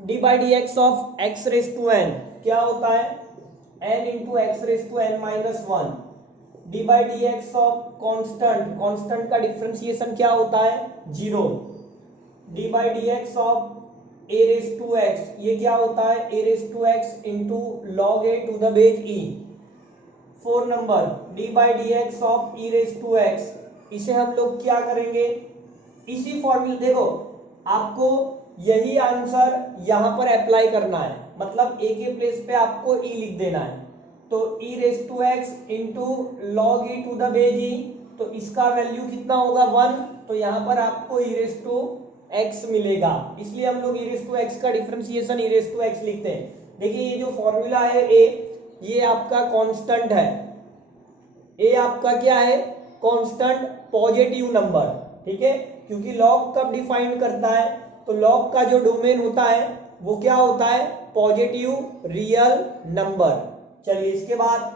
D by d x of x raise to n क्या होता है, n into x raise to n minus one. D by d x of constant, constant का differentiation क्या होता है, zero. D by d x of a raise to x, ये क्या होता है, a raise to x into log a to the base e. 4 number d by d x of e raise to x, इसे हम लोग क्या करेंगे, इसी फॉर्मूले, देखो आपको यही आंसर यहां पर अप्लाई करना है, मतलब ए के प्लेस पे आपको ई लिख देना है। तो e raise to x into log e to the base e, तो इसका वैल्यू कितना होगा 1, तो यहां पर आपको ई रेस टू एक्स मिलेगा, इसलिए हम लोग ई रेस टू एक्स का differentiation e raise to x लिखते हैं। देखिए ये जो फॉर्मूला है ए, ये आपका कांस्टेंट है, ए आपका क्या है, कांस्टेंट पॉजिटिव नंबर, ठीक है, क्योंकि लॉग कब डिफाइन करता है, तो लॉग का जो डोमेन होता है वो क्या होता है, पॉजिटिव रियल नंबर। चलिए इसके बाद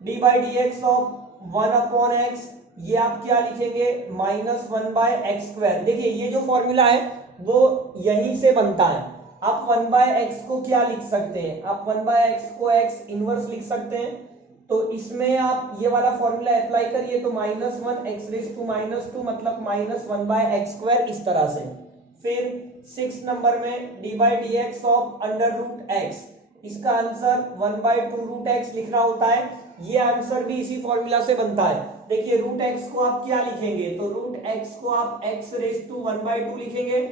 D by d x of 1 upon x, ये आप क्या लिखेंगे, माइनस 1 बाय एक्स स्क्वायर। देखिए ये जो फॉर्मूला है वो यहीं से बनता है। आप 1 बाय एक्स को क्या लिख सकते हैं, आप 1 बाय एक्स को एक्स इनवर्स लिख सकते हैं, तो इसमें आप ये वाला फॉर्मूला अप्लाई करिए, तो minus 1 x raise to minus 2 मतलब माइनस 1 बाय एक्स स्क्वायर, इस तरह से। फिर 6 नंबर में d by d x of under root x, इसका आंसर 1 बाय 2 रूट एक्स लिखना होता है, ये आंसर भी इसी फॉर्मूला से बनता है। देखिए रूट एक्स को आप क्या लिखेंगे, तो रूट एक्स को आप एक्स रेस टू 1 बाय 2 लिखेंगे।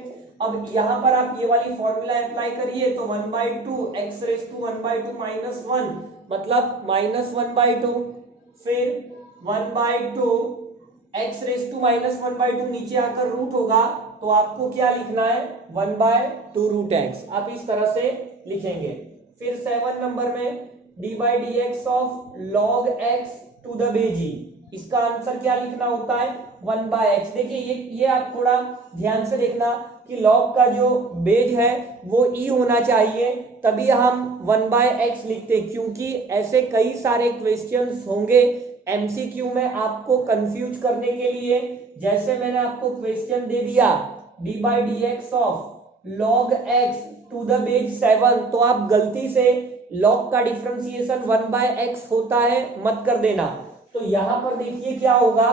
अब यहां पर आप ये वाली फॉर्मूला अप्लाई करिए, तो 1 by 2 x raise to 1 by 2 minus 1 मतलब माइनस 1 बाय 2, फिर 1 by 2 x raise to minus 1 by 2 नीचे आकर रूट होगा, तो आपको क्या लिखना है, 1 बाय 2 रूट एक्स, आप इस तरह से लिखेंगे। फिर 7 नंबर में d by d x of log x to the base g, इसका आंसर क्या लिखना होता है, 1 बाय एक्स। देखिए ये आप थोड़ा ध्यान से देखना कि लॉग का जो बेज है वो ई होना चाहिए, तभी हम 1 बाय एक्स लिखते, क्योंकि ऐसे कई सारे क्वेश्चंस होंगे एमसीक्यू में आपको कंफ्यूज करने के लिए। जैसे मैंने आपको क्वेश्चन दे दिया d by d x of log x to the base 7, तो आप गलती से लॉग का डिफरेंशिएशन 1 बाय एक्स होता है मत कर देना। तो यहां पर देखिए क्या होगा,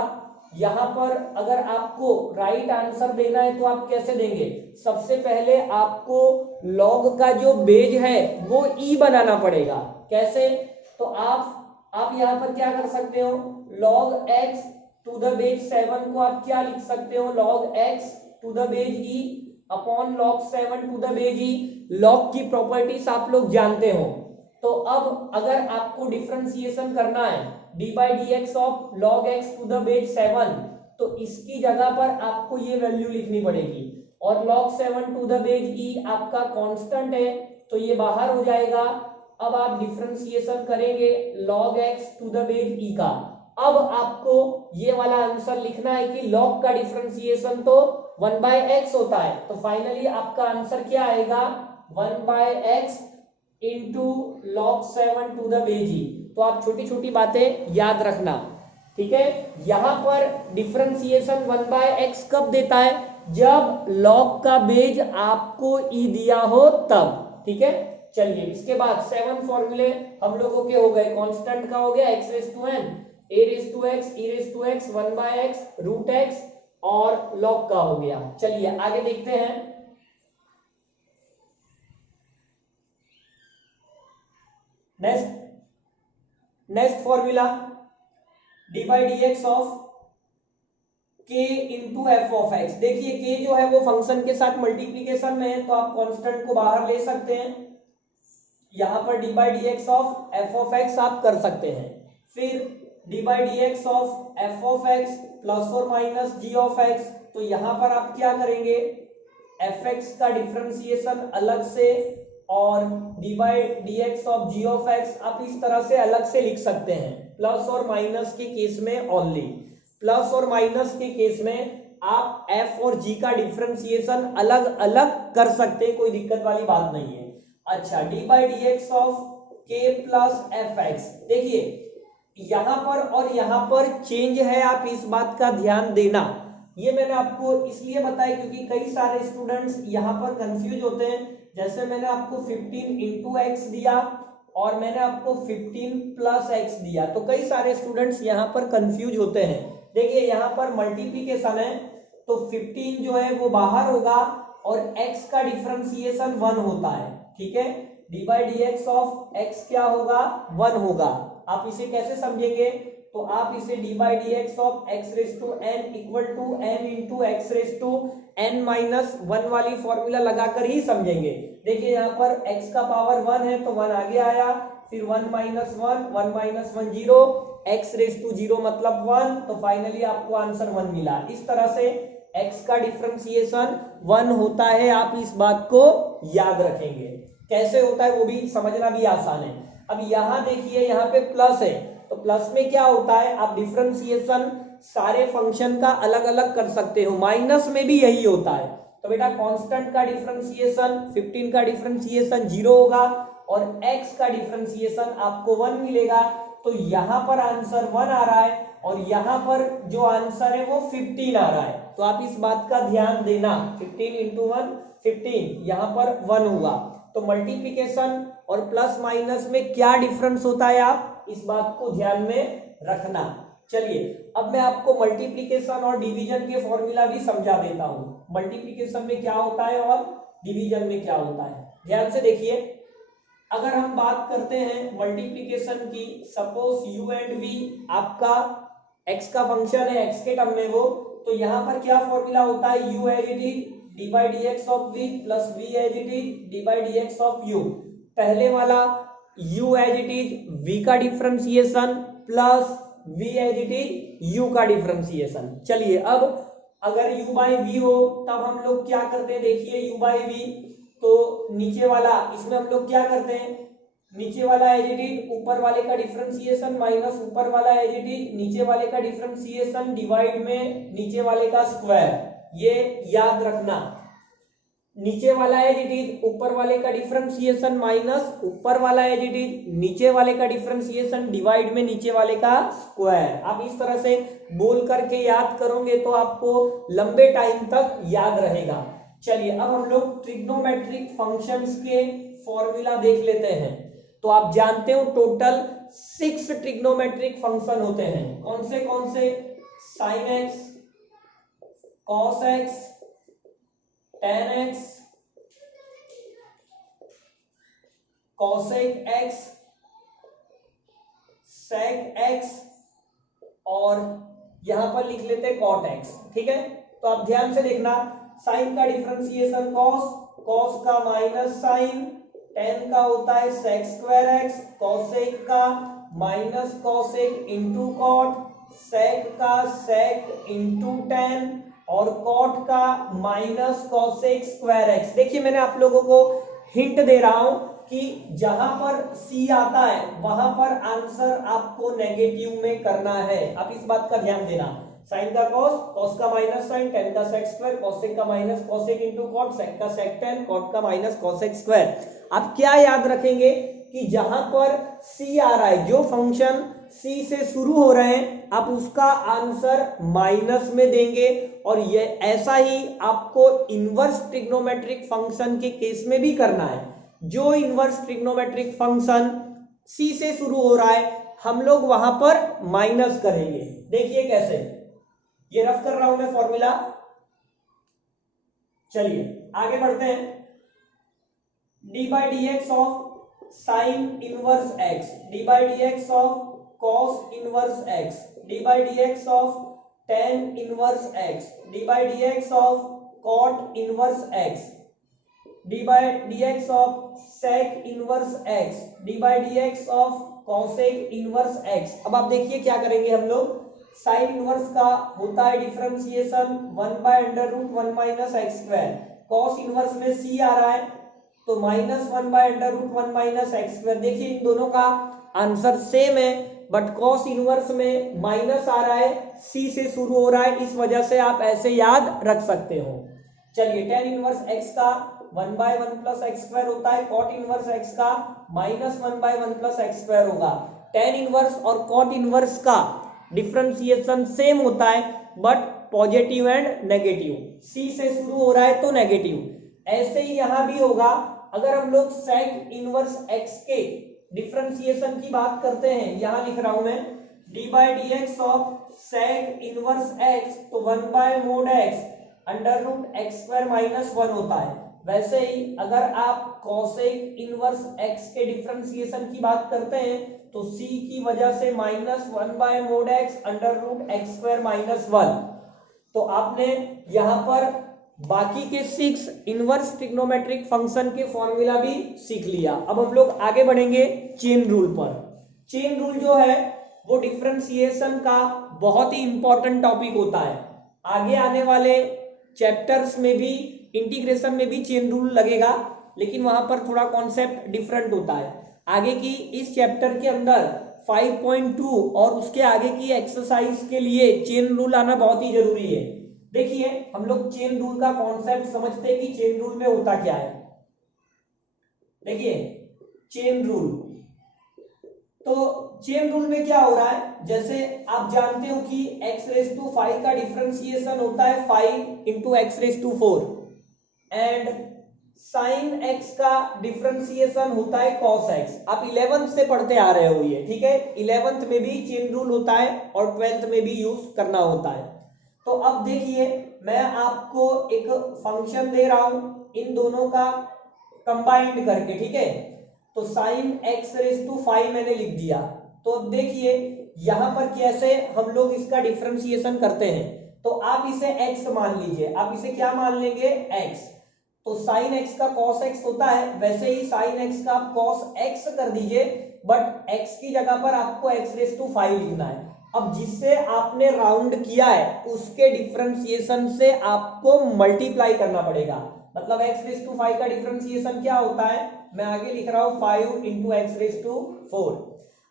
यहां पर अगर आपको राइट आंसर देना है तो आप कैसे देंगे, सबसे पहले आपको लॉग का जो बेज है वो ई बनाना पड़ेगा। कैसे, तो आप यहां पर क्या कर सकते हो, log x to the base 7 को आप क्या लिख सकते हो, log x to the base e upon log 7 to the base e. Log की प्रॉपर्टीज आप लोग जानते हो, तो अब अगर आपको डिफरेंशिएशन करना है d by d x of log x to the base 7, तो इसकी जगह पर आपको ये वैल्यू लिखनी पड़ेगी, और log 7 टू द बेस ई आपका कांस्टेंट है तो ये बाहर हो जाएगा। अब आप डिफरेंशिएशन करेंगे log x to the base e का, अब आपको ये वाला आंसर लिखना है कि log का डिफरेंशिएशन तो 1 बाय एक्स होता है, तो फाइनली आपका आंसर क्या आएगा, 1 by x into log 7 to the base e. तो आप छोटी छोटी बातें याद रखना, ठीक है। यहां पर डिफरेंशिएशन 1 बाय एक्स कब देता है, जब लॉग का बेज आपको ई दिया हो तब, ठीक है। चलिए इसके बाद 7 फॉर्मूले हम लोगों के हो गए, कांस्टेंट का हो गया x raise to n, a raise to x, e raise to x, 1 by x, root x, और लॉग का हो गया। चलिए आगे देखते हैं। Next formula d by d x of k into f of x. देखिए के जो है वो फंक्शन के साथ मल्टीप्लीकेशन में है, तो आप कांस्टेंट को बाहर ले सकते हैं, यहां पर D by d x of F of x आप कर सकते हैं। फिर D by d x of F of x plus और माइनस जी ऑफ एक्स, तो यहां पर आप क्या करेंगे, एफ एक्स का डिफरेंशिएशन अलग से और d by d x of g of x आप इस तरह से अलग से लिख सकते हैं, प्लस और माइनस के केस में ओनली। प्लस और माइनस के केस में आप f और g का डिफरेंशिएशन अलग अलग कर सकते हैं, कोई दिक्कत वाली बात नहीं है। अच्छा, D by d x of के प्लस एफ एक्स, देखिए यहां पर और यहां पर चेंज है, आप इस बात का ध्यान देना। ये मैंने आपको इसलिए बताया क्योंकि कई सारे स्टूडेंट्स यहां पर कंफ्यूज होते हैं जैसे मैंने आपको 15 इंटू एक्स दिया और मैंने आपको 15 प्लस एक्स दिया, तो कई सारे स्टूडेंट्स यहाँ पर कंफ्यूज होते हैं। देखिए यहाँ पर मल्टीप्लीकेशन है तो 15 जो है वो बाहर होगा और x का डिफरेंशिएशन 1 होता है, ठीक है। D by d x of x क्या होगा, 1 होगा। आप इसे कैसे समझेंगे, तो आप इसे d by d x of x raise to n equal to n into x raise to n minus 1 वाली फॉर्मूला लगाकर ही समझेंगे। देखिए यहाँ पर x का पावर 1 है तो 1 आगे आया, फिर 1 minus 1, 1 minus 1 0, x raise to 0 मतलब 1, तो फाइनली आपको आंसर 1 मिला। इस तरह से x का डिफरेंशिएशन 1 होता है, आप इस बात को याद रखेंगे। कैसे होता है वो भी समझना भी आसान है। अब यहाँ देखिए यहाँ पे प्लस है, तो प्लस में क्या होता है, आप डिफरेंशिएशन सारे फंक्शन का अलग अलग कर सकते हो। माइनस में भी यही होता है। तो बेटा कांस्टेंट का डिफरेंशिएशन 15 का डिफरेंशिएशन 0 होगा और x का डिफरेंशिएशन आपको 1 मिलेगा। तो यहाँ पर आंसर 1 आ रहा है और यहाँ पर जो आंसर है वो 15 आ रहा है। तो आप इस बात का ध्यान देना, 15 इंटू 1 15, यहाँ पर 1 हुआ। तो मल्टीप्लीकेशन और प्लस माइनस में क्या डिफरेंस होता है, आप इस बात को ध्यान में रखना। चलिए अब मैं आपको मल्टीप्लीकेशन और डिवीजन के फॉर्मूला भी समझा देता हूं। मल्टीप्लीकेशन में क्या होता है और डिवीजन में क्या होता है, ध्यान से देखिए। अगर हम बात करते हैं मल्टीप्लीकेशन की, सपोज u एंड v आपका x का फंक्शन है, x के टर्म में वो, तो यहाँ पर क्या फॉर्मूला होता है, u as it is d by d x of v plus v as it is d by d x of u। पहले वाला u as it is v का differentiation plus v as it is u का differentiation. चलिए अब अगर u by v हो तब हम लोग क्या करते हैं, देखिए u बाई v, तो नीचे वाला इसमें हम लोग क्या करते हैं, नीचे वाला एज इट इज ऊपर वाले का डिफरेंशिएशन माइनस ऊपर वाला एज इट इज नीचे वाले का डिफरेंशिएशन डिवाइड में नीचे वाले का स्क्वायर। ये याद रखना, नीचे वाला एज इट इज ऊपर वाले का डिफरेंशिएशन माइनस ऊपर वाला एज इट इज नीचे वाले का डिफरेंशिएशन डिवाइड में नीचे वाले का स्क्वायर। आप इस तरह से बोल करके याद करोगे तो आपको लंबे टाइम तक याद रहेगा। चलिए अब हम लोग ट्रिग्नोमेट्रिक फंक्शंस के फॉर्मूला देख लेते हैं। तो आप जानते हो टोटल 6 ट्रिग्नोमेट्रिक फंक्शन होते हैं। कौन से, sine x, cos x, tan x, cosec x, sec x और यहां पर लिख लेते हैं cot x, ठीक है। तो आप ध्यान से देखना, साइन का डिफरेंशिएशन cos, cos का माइनस साइन, tan का होता है sec स्क्वायर x, cosec का minus cosec into cot, sec का sec इंटू tan और cot का माइनस cosec स्क्वायर x। देखिए मैंने आप लोगों को हिंट दे रहा हूं कि जहां पर c आता है वहां पर आंसर आपको नेगेटिव में करना है, आप इस बात का ध्यान देना। साइन का cos, cos का माइनस साइन, tan का sec स्क्वायर, cosec का minus cosec into cot, sec का sec tan, cot का माइनस cosec स्क्वायर। आप क्या याद रखेंगे कि जहां पर c आ रहा है, जो फंक्शन c से शुरू हो रहे हैं, आप उसका आंसर माइनस में देंगे। और ये ऐसा ही आपको इनवर्स ट्रिग्नोमेट्रिक फंक्शन के केस में भी करना है। जो इनवर्स ट्रिग्नोमेट्रिक फंक्शन c से शुरू हो रहा है हम लोग वहां पर माइनस करेंगे। देखिए कैसे, ये रफ कर रहा हूं मैं फॉर्मूला। चलिए आगे बढ़ते हैं। D by d x of sine inverse x, D by d x of cos inverse x, D by d x of tan inverse x, d by dx of cot inverse x, d by dx of sec inverse x, d by dx of cosec inverse x। अब आप देखिए क्या करेंगे हम लोग, sine inverse का होता है differentiation 1 by under root 1 minus x square, cos inverse में c आ रहा है तो minus 1 by under root 1 minus x square. देखिए इन दोनों का आंसर सेम है, बट कॉस इनवर्स में माइनस आ रहा है, c से शुरू हो रहा है, इस वजह से आप ऐसे याद रख सकते हो। चलिए tan इनवर्स x का 1 बाय 1 प्लस एक्स स्क्वायर होता है, cot इनवर्स x का minus 1 by 1 plus x square होगा। tan इनवर्स और cot इनवर्स का डिफरेंशिएशन सेम होता है but positive and negative, c से शुरू हो रहा है तो नेगेटिव। ऐसे ही यहां भी होगा, अगर हम लोग सेक इनवर्स एक्स के डिफरेंशिएशन की बात करते हैं, यहां लिख रहा हूं मैं d by d x of sec inverse x, तो 1/mod x under root x square minus 1 होता है। वैसे ही अगर आप कॉसेक इनवर्स एक्स के डिफरेंशिएशन की बात करते हैं तो c की वजह से -1/mod x under root x square minus 1। तो आपने यहां पर बाकी के 6 इनवर्स ट्रिग्नोमेट्रिक फंक्शन के फॉर्मूला भी सीख लिया। अब हम लोग आगे बढ़ेंगे चेन रूल पर। चेन रूल जो है वो डिफरेंशिएशन का बहुत ही इंपॉर्टेंट टॉपिक होता है। आगे आने वाले चैप्टर्स में भी, इंटीग्रेशन में भी चेन रूल लगेगा, लेकिन वहां पर थोड़ा कॉन्सेप्ट डिफरेंट होता है। आगे की इस चैप्टर के अंदर 5.2 और उसके आगे की एक्सरसाइज के लिए चेन रूल आना बहुत ही जरूरी है। देखिए हम लोग चेन रूल का कॉन्सेप्ट समझते हैं कि चेन रूल में होता क्या है। देखिए चेन रूल, तो चेन रूल में क्या हो रहा है, जैसे आप जानते हो कि x⁵ का डिफरेंशिएशन होता है 5 into x⁴ and sine x का डिफरेंशिएशन होता है cos x। आप 11th से पढ़ते आ रहे हो ये, ठीक है। 11th में भी चेन रूल होता है और 12th में भी यूज करना होता है। तो अब देखिए मैं आपको एक फंक्शन दे रहा हूं इन दोनों का कंबाइंड करके, ठीक है। तो साइन x⁵ मैंने लिख दिया। तो अब देखिए यहां पर कैसे हम लोग इसका डिफरेंशिएशन करते हैं। तो आप इसे x मान लीजिए, आप इसे क्या मान लेंगे, x। तो साइन x का cos x होता है, वैसे ही साइन x का आप cos x कर दीजिए, बट x की जगह पर आपको x⁵ लिखना है। अब जिससे आपने राउंड किया है उसके डिफरेंशिएशन से आपको मल्टीप्लाई करना पड़ेगा। मतलब x⁵ का डिफरेंशिएशन क्या होता है, मैं आगे लिख रहा हूं 5 इंटू x⁴।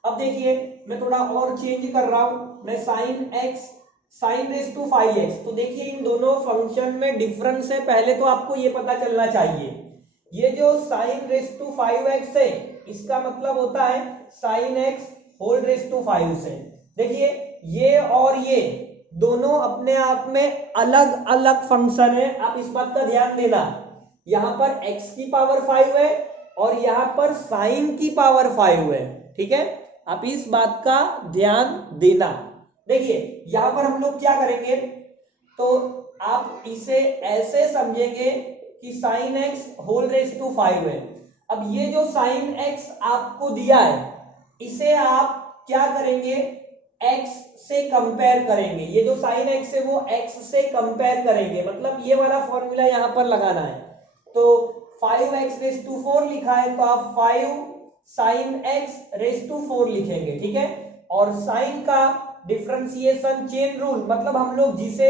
अब देखिए मैं थोड़ा और चेंज कर रहा हूं, मैं साइन x, तो देखिए इन दोनों फंक्शन में डिफरेंस है, पहले तो आपको ये पता चलना चाहिए। ये जो sin⁵x है इसका मतलब होता है sin x⁵ से। देखिए ये और ये दोनों अपने आप में अलग अलग फंक्शन है, आप इस बात का ध्यान देना। यहां पर x की पावर 5 है और यहां पर sin की पावर 5 है, ठीक है। आप इस बात का ध्यान देना। देखिए यहां पर हम लोग क्या करेंगे, तो आप इसे ऐसे समझेंगे कि sin x⁵ है। अब ये जो sin x आपको दिया है इसे आप क्या करेंगे, x से कंपेयर करेंगे। ये जो sin x है वो x से कंपेयर करेंगे, मतलब ये वाला फॉर्मूला यहां पर लगाना है। तो 5x⁴ लिखा है तो आप 5 sin x⁴ लिखेंगे, ठीक है। और sin का डिफरेंशिएशन चेन रूल, मतलब हम लोग जिसे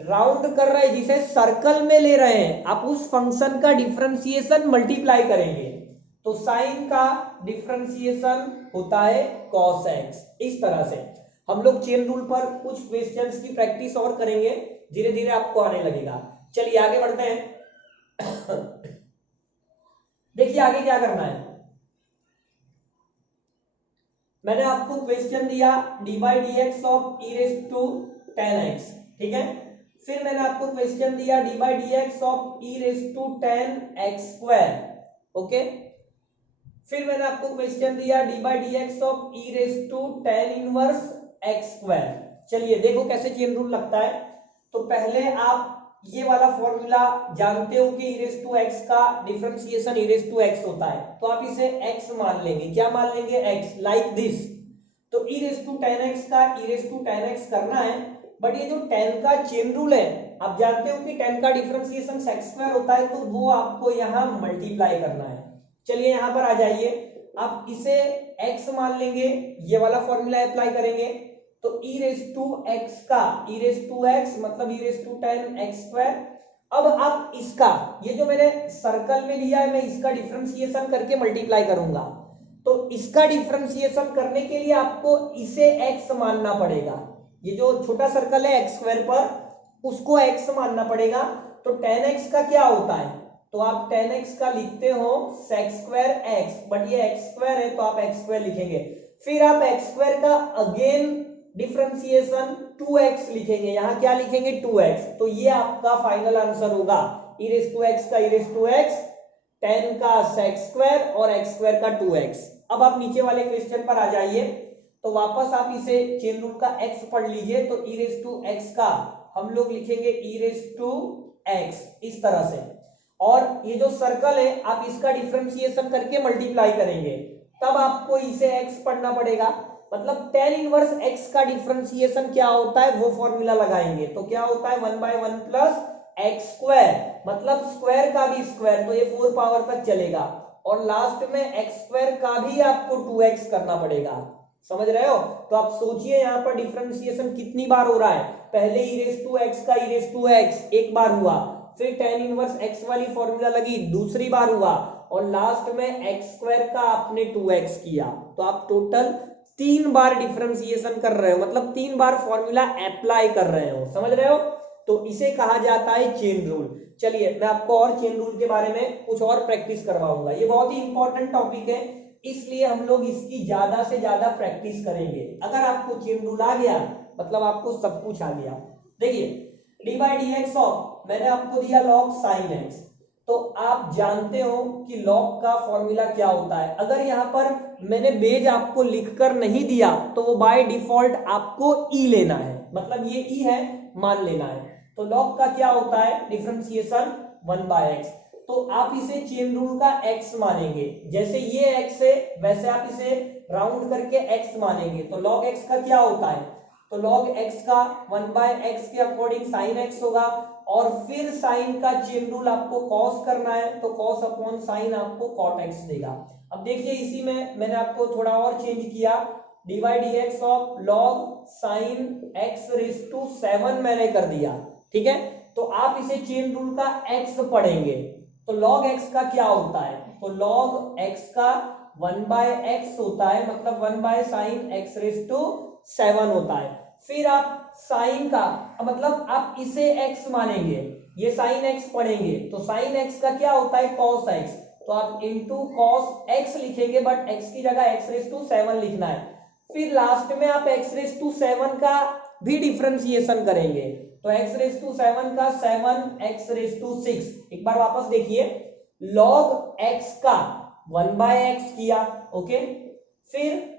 राउंड कर रहे हैं, जिसे सर्कल में ले रहे हैं, आप उस फंक्शन का डिफरेंशिएशन मल्टीप्लाई करेंगे। तो साइन का डिफरेंशिएशन होता है cos x। इस तरह से हम लोग चेन रूल पर कुछ क्वेश्चंस की प्रैक्टिस और करेंगे, धीरे धीरे आपको आने लगेगा। चलिए आगे बढ़ते हैं। देखिए आगे क्या करना है, मैंने आपको क्वेश्चन दिया d by d x of e⁻tan x, ठीक है। फिर मैंने आपको क्वेश्चन दिया d by d x of e⁻tan x², okay. फिर मैंने आपको क्वेश्चन दिया d by d x of e⁻tan 1x²। चलिए देखो कैसे चेन रूल लगता है। तो पहले आप ये वाला फॉर्मूला जानते हो कि e⁻x का डिफरेंशिएशन e⁻x होता है, तो आप इसे x मान लेंगे। क्या मान लेंगे, x, लाइक दिस। तो e⁻tan x का e⁻tan x करना है, बट ये जो tan का चेन रूल है, आप जानते हो कि tan का डिफरेंशिएशन sec² होता है, तो वो आपको यहाँ मल्टीप्लाई करना है। चलिए यहां पर आ जाइए, आप इसे x मान लेंगे, ये वाला फॉर्मूला अप्लाई करेंगे। तो e⁻x का e⁻x मतलब e⁻tan x²। अब आप इसका, ये जो मैंने सर्कल में लिया है, मैं इसका डिफरेंशिएशन करके मल्टीप्लाई करूंगा। तो इसका डिफरेंशिएशन करने के लिए आपको इसे x मानना पड़ेगा। ये जो छोटा सर्कल है x² पर, उसको x मानना पड़ेगा। तो tan x का क्या होता है, तो आप tan x का लिखते हो sec² x, बट ये x² है तो आप x² लिखेंगे। फिर आप x² का अगेन डिफरेंशिएशन 2x लिखेंगे, यहां क्या लिखेंगे, 2x। तो ये आपका फाइनल आंसर होगा, e⁻x का e⁻x 10 का sec स्क्वायर और x स्क्वायर का 2x। अब आप नीचे वाले क्वेश्चन पर आ जाइए, तो वापस आप इसे चेन रूल का x पढ़ लीजिए। तो e रेज टू x का हम लोग लिखेंगे e रेज टू x इस तरह से, और ये जो सर्कल है आप इसका डिफरेंशिएशन करके मल्टीप्लाई करेंगे, तब आपको इसे x पढ़ना पड़ेगा। मतलब tan इनवर्स x का डिफरेंशिएशन क्या होता है वो फॉर्मूला लगाएंगे। तो क्या होता है 1/1 प्लस एक्स स्क्वायर, मतलब स्क्वायर का भी स्क्वायर, तो ये 4 पावर तक चलेगा, और लास्ट में एक्स स्क्वायर का भी आपको 2x करना पड़ेगा। समझ रहे हो? तो आप सोचिए यहाँ पर डिफरेंशिएशन कितनी बार हो रहा है। पहले e रेज टू x का e रेज टू x एक बार हुआ, फिर tan इनवर्स x वाली फॉर्मूला लगी दूसरी बार हुआ, और लास्ट में एक्स स्क्वायर का आपने 2x किया। तो आप टोटल 3 बार डिफरेंशिएशन कर रहे हो, मतलब 3 बार फॉर्मूला अप्लाई कर रहे हो। समझ रहे हो? तो इसे कहा जाता है चेन रूल। चलिए मैं आपको और चेन रूल के बारे में कुछ और प्रैक्टिस करवाऊंगा। ये बहुत ही इंपॉर्टेंट टॉपिक है, इसलिए हम लोग इसकी ज्यादा से ज्यादा प्रैक्टिस करेंगे। अगर आपको चेन रूल आ गया मतलब आपको सब कुछ आ गया। देखिए D by d x of, मैंने आपको दिया लॉग साइन एक्स, तो आप जानते हो कि लॉग का फॉर्मूला क्या होता है। अगर यहाँ पर मैंने बेज आपको लिखकर नहीं दिया तो वो बाय डिफॉल्ट आपको ई लेना है, मतलब ये ई है मान लेना है। तो लॉग का क्या होता है डिफरेंशिएशन 1/x, तो आप इसे चेन रूल का x मानेंगे। जैसे ये x है वैसे आप इसे राउंड करके x मानेंगे। तो log x का क्या होता है, तो log x का 1/x के अकॉर्डिंग sin x होगा, और फिर साइन का चेन रूल आपको cos करना है, तो cos अपॉन साइन आपको cot x देगा। अब देखिए इसी में मैंने आपको थोड़ा और चेंज किया, d by d x of log sin x raise to 7 मैंने कर दिया। ठीक है, तो आप इसे चेन रूल का x पढ़ेंगे। तो log x का क्या होता है, तो log x का 1/x होता है, मतलब 1/sin x रेज टू 7 होता है। फिर आप साइन का मतलब आप इसे x मानेंगे, ये sin x पढ़ेंगे, तो sin x का क्या होता है cos x, तो आप इंटू cos x लिखेंगे, बट x की जगह x रेज टू 7 लिखना है। फिर लास्ट में आप x रेज टू 7 का भी डिफरेंशिएशन करेंगे, तो x रेज टू 7 का 7x रेज टू 6। एक बार वापस देखिए, log x का 1/x किया, ओके। फिर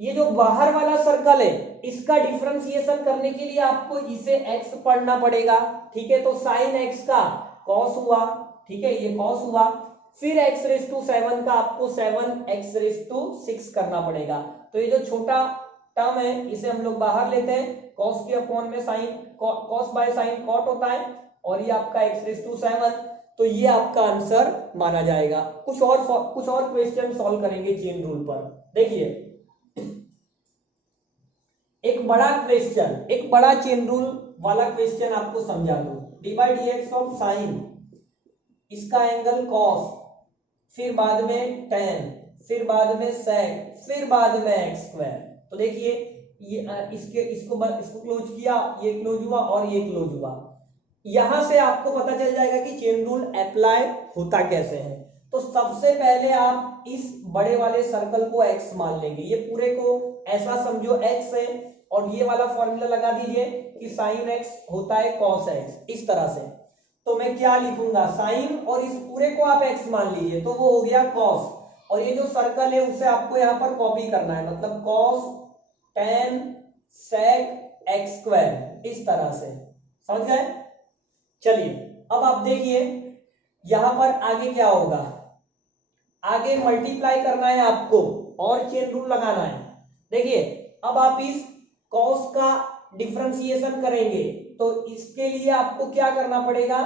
ये जो बाहर वाला सर्कल है इसका डिफरेंशिएशन करने के लिए आपको इसे x पढ़ना पड़ेगा। ठीक है, तो sin x का cos हुआ, ठीक है, ये cos हुआ। फिर x रेज टू 7 का आपको 7x रेज टू 6 करना पड़ेगा। तो ये जो छोटा टर्म है इसे हम लोग बाहर लेते हैं, cos के अपॉन में sin, cos by sin cot होता है, और ये आपका x रेज टू 7, तो ये आपका आंसर माना जाएगा। कुछ और क्वेश्चन सॉल्व करेंगे चेन रूल पर। देखिए एक बड़ा क्वेश्चन, एक बड़ा चेन रूल वाला क्वेश्चन आपको समझा दूं। D by d x of sine, इसका एंगल cos, फिर बाद में tan, फिर बाद में sec, फिर बाद में x स्क्वायर। तो देखिए ये इसको क्लोज किया, ये क्लोज हुआ और ये क्लोज हुआ। यहां से आपको पता चल जाएगा कि चेन रूल अप्लाई होता कैसे है। तो सबसे पहले आप इस बड़े वाले सर्कल को x मान लेंगे, ये पूरे को ऐसा समझो x है, और ये वाला फॉर्मूला लगा दीजिए कि sin x होता है cos x, इस तरह से। तो मैं क्या लिखूंगा, साइन, और इस पूरे को आप x मान लीजिए, तो वो हो गया cos, और ये जो सर्कल है उसे आपको यहाँ पर कॉपी करना है, मतलब cos tan sec x square, इस तरह से। समझ गए? चलिए अब आप देखिए यहां पर आगे क्या होगा, आगे मल्टीप्लाई करना है आपको और चेन रूल लगाना है। देखिए अब आप इस cos का डिफरेंशिएशन करेंगे, तो इसके लिए आपको क्या करना पड़ेगा,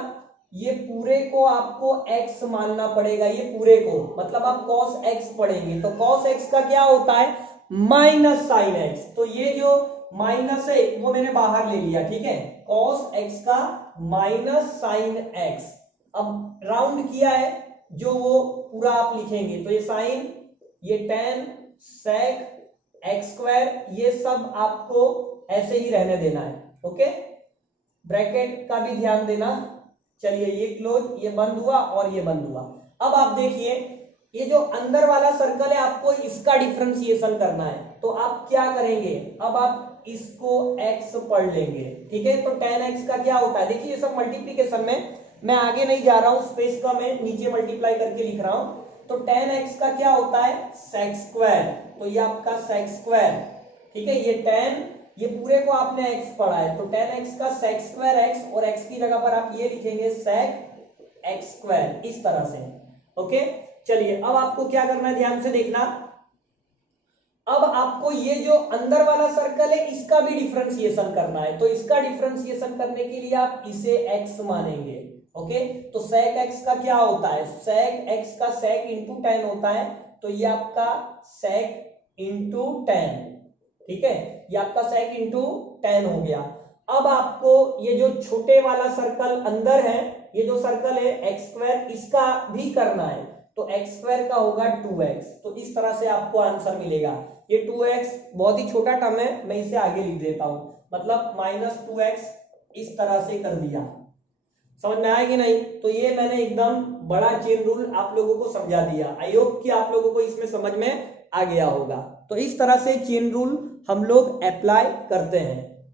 ये पूरे को आपको x मानना पड़ेगा, ये पूरे को, मतलब आप cos x पढ़ेंगे, तो cos x का क्या होता है माइनस sin x, तो ये जो माइनस है वो मैंने बाहर ले लिया। ठीक है, cos x का माइनस sin x। अब राउंड किया है जो वो पूरा आप लिखेंगे, तो ये साइन, ये tan sec x स्क्वायर, ये सब आपको ऐसे ही रहने देना है। ओके, ब्रैकेट का भी ध्यान देना। चलिए ये क्लोज, ये बंद हुआ और ये बंद हुआ। अब आप देखिए ये जो अंदर वाला सर्कल है आपको इसका डिफरेंशिएशन करना है, तो आप क्या करेंगे, अब आप इसको x पढ़ लेंगे, ठीक है। तो tan x का क्या होता है, देखिए ये सब मल्टीप्लीकेशन में मैं आगे नहीं जा रहा हूं, स्पेस का मैं नीचे मल्टीप्लाई करके लिख रहा हूं। तो tan x का क्या होता है, sec स्क्वायर, तो ये आपका sec स्क्वायर, ठीक है। ये tan, ये पूरे को आपने x पढ़ा है, तो tan x का sec स्क्वायर x, और x की जगह पर आप ये लिखेंगे sec x स्क्वायर, इस तरह से, ओके। चलिए अब आपको क्या करना है, ध्यान से देखना। अब आपको ये जो अंदर वाला सर्कल है इसका भी डिफरेंशिएशन करना है, तो इसका डिफरेंशिएशन करने के लिए आप इसे x मानेंगे, ओके। तो sec x का क्या होता है, sec x का sec इंटू tan होता है, तो ये आपका sec इंटू tan, ठीक है, ये आपका sec इंटू tan हो गया। अब आपको ये जो छोटे वाला सर्कल अंदर है, ये जो सर्कल है x स्क्वायर, इसका भी करना है, तो x स्क्वायर का होगा 2x, तो इस तरह से आपको आंसर मिलेगा। ये 2x बहुत ही छोटा टर्म है, मैं इसे आगे लिख देता हूं, मतलब -2x, इस तरह से कर दिया। समझ में आया कि नहीं? तो ये मैंने एकदम बड़ा चेन रूल आप लोगों को समझा दिया। आई होप कि आप लोगों को इसमें समझ में आ गया होगा। तो इस तरह से चेन रूल हम लोग अप्लाई करते हैं।